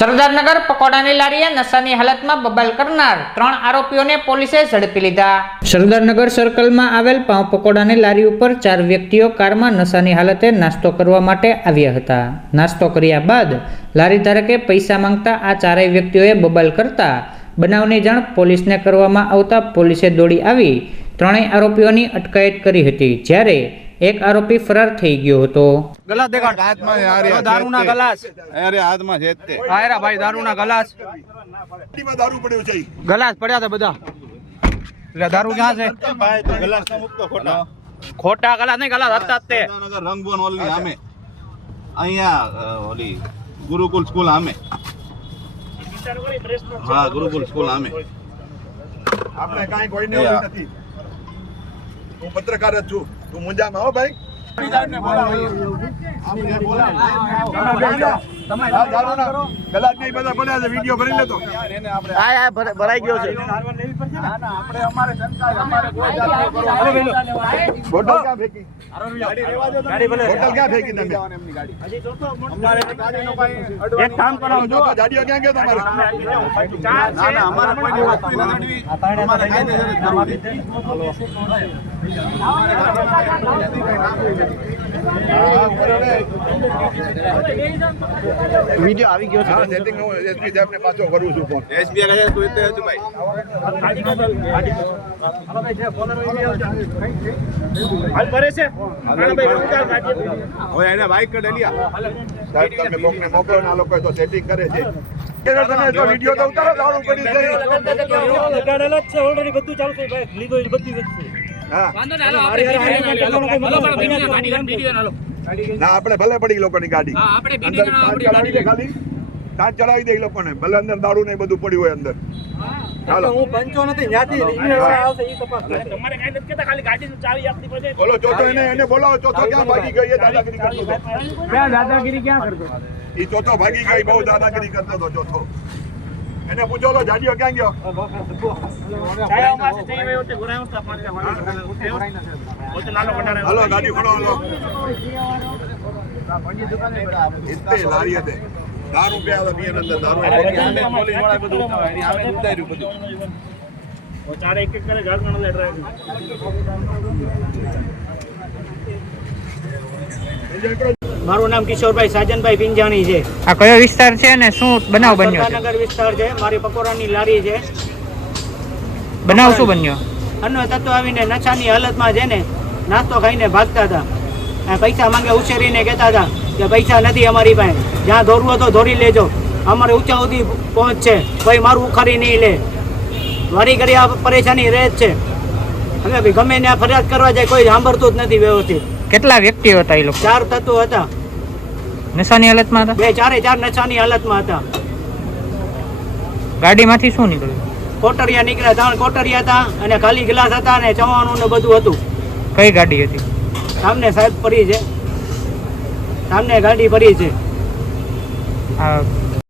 સરદારનગર પકોડાની લારીએ નશાની હાલતમાં બબાલ કરનાર 3 આરોપીઓને પોલીસે ઝડપી લીધા। સરદારનગર સર્કલમાં આવેલ પાવ પકોડાની લારી ઉપર 4 વ્યક્તિઓ કારમાં નશાની હાલતે નાસ્તો કરવા માટે આવ્યા હતા। નાસ્તો કર્યા બાદ લારી ધારકે પૈસા માંગતા આ 4 વ્યક્તિઓએ બબાલ કરતા બનાવની જાણ પોલીસને કરવામાં આવતા પોલીસે દોડી આવી 3 આરોપીઓની અટકાયત કરી હતી, જ્યારે एक आरोपी फरार થઈ ગયો હતો। ગલાસ દેખાડ હાથમાં યાર દારૂના ગલાસ અરે હાથમાં છે તે આયરા ભાઈ દારૂના ગલાસ ડીમાં દારૂ પડ્યો છે ગલાસ પડ્યા હતા બધા એટલે દારૂ ક્યાં છે ભાઈ તો ગલાસ ન મુકતો ખોટા ગલાસ નહીં ગલાસ હતા તે રંગબોન ઓલી સામે અહીંયા ઓલી ગુરુકુલ સ્કૂલ સામે હા ગુરુકુલ સ્કૂલ સામે આપણે કાઈ કોઈને નથી હું પત્રકાર જ છું તું મુંજામાં હો ભાઈ ગલાસ નહીં બધા પડ્યા છે વિડિયો ભરી લેતો આ ભરાઈ ગયો છે આપણે અમારે જનતા અમારે કોઈ બોટલ ક્યાં ફેંકી ગાડી ભલે બોટલ ક્યાં ફેંકી તમે હજી જોતો અમારે ગાડીનો કોઈ એક કામ કરો જો ગાડીઓ ક્યાં ગયો તમારે ના ના અમારે કોઈ વસ્તુ નથી અમારે વિડિયો આવી ગયો છે સેટિંગ હું એસપી સાહેબને પાછો કરું છું ફોન એસપી કહે તો એટલે હતું ભાઈ ગાડી બદલ ગાડી હાલો ભાઈ જે ફોન વિડિયો હાલ ભરે છે ભાઈ હવે એને બાઈક કઢેલિયા સાહેબ તમે કોકને મોકલો ના લોકો તો સેટિંગ કરે છે કે તમે જો વિડિયો તો ઉતારો દારૂ પડી છે લગાડેલા છે ઓલરેડી બધું ચાલતું ભાઈ લીધો એ બધી વસ્તુ ના આપણે ભલે પડી લોકોની ગાડી ખાલી તાજ ચડાવી દે લોકોને ભલે અંદર દારૂ ને બધું પડ્યું હોય અંદર ચાલો હું પંચો નથી ન્યાથી આવશે ઈ તપાસ તમારે કાઈ નથી કેતા ખાલી ગાડીની ચાવી આપની પડે બોલો ચોથો એને બોલાવો ચોથો ક્યાં ભાગી ગઈ એ દાદાગીરી કરતો હતો ક્યાં દાદાગીરી ક્યાં કરતો ઈ ચોથો ભાગી ગઈ બહુ દાદાગીરી કરતો હતો ચોથો એને પૂછો લો જાડીઓ ક્યાં ગયો હાલો ગાડી ખડો હાલો ઇત્તે લારી હતી દારૂ પે આવે બીએન અંદર દારૂ પોલીસ વાળા બધું એની આવે ઉતાર્યું બધું ઓ ચારે એક એક કરે ગાડ ગણ લે ડ્રાઈવ મારું નામ કિશોરભાઈ સાજનભાઈ પિંજાણી છે। આ કયો વિસ્તાર છે અને શું બનાવ બન્યો છે? સરદારનગર વિસ્તાર છે, મારી પકોડાની લારી છે। બનાવ શું બન્યો? અન્ય તત્વો આવીને નશાની હાલતમાં છે ને નાસ્તો ખાઈને ભાગતા હતા, પૈસા માંગે ઉછેરીને કહેતા હતા કે પૈસા નથી અમારી પાસે, જ્યાં દોરવું તો દોરી લેજો, અમારે ઊંચા સુધી પહોંચ છે, કોઈ મારું ઉખાડી નહીં લે, વારી ઘડી આ પરેશાની રહે જ છે। હવે ગમે ત્યાં ફરિયાદ કરવા જાય કોઈ સાંભળતું જ નથી વ્યવસ્થિત। કેટલા વ્યક્તિઓ હતા એ લોકો? 4 તત્વો હતા, નશાની હાલતમાં હતા? ચારે ચાર નશાની હાલતમાં હતા। ગાડીમાંથી શું નીકળ્યું? કોટરિયા નીકળ્યા, 3 કોટરિયા હતા અને ખાલી ગ્લાસ હતા અને ચવાણું ને બધું હતું। કઈ ગાડી હતી? સામને સાહેબ પડી છે, સામને ગાડી પડી છે। આ